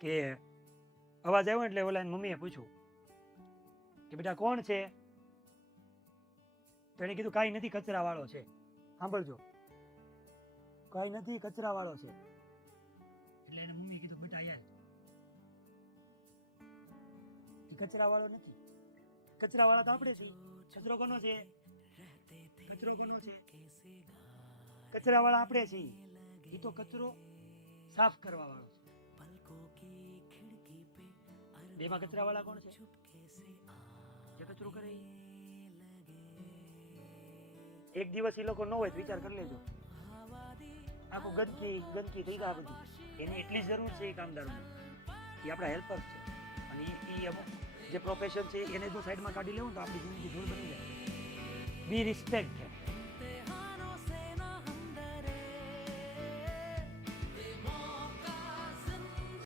કે અવાજ આવ્યો એટલે ઓલા મમ્મીએ પૂછ્યું કે બેટા કોણ છે? તો એને કીધું કાંઈ નથી, કચરાવાળો છે. સાંભળજો, કાંઈ નથી, કચરાવાળો છે. એટલે એને મમ્મીએ કીધું બેટા યાર એ કચરાવાળો નથી, કચરાવાળા તો આપણે છીએ. કચરો કોનો છે? કચરો કોનો છે? કચરાવાળા આપણે છીએ. એ તો કચરો સાફ કરવા વાળો છે. બેમાં કચરાવાળા કોણ છે? જે કચરો કરે ઈ. એક દિવસ એ લોકો ન હોય તો વિચાર કરી લેજો, આખું ગંદકી થઈ ગયા બધું. એની એટલી જરૂર છે એ કામદારોની, એ આપણા હેલ્પર છે. અને એ અમુક જે પ્રોફેશન છે એને જો સાઈડમાં કાઢી લેવું તો આપણી જિંદગી ધૂળ બની જાય. બી રિસ્પેક્ટ.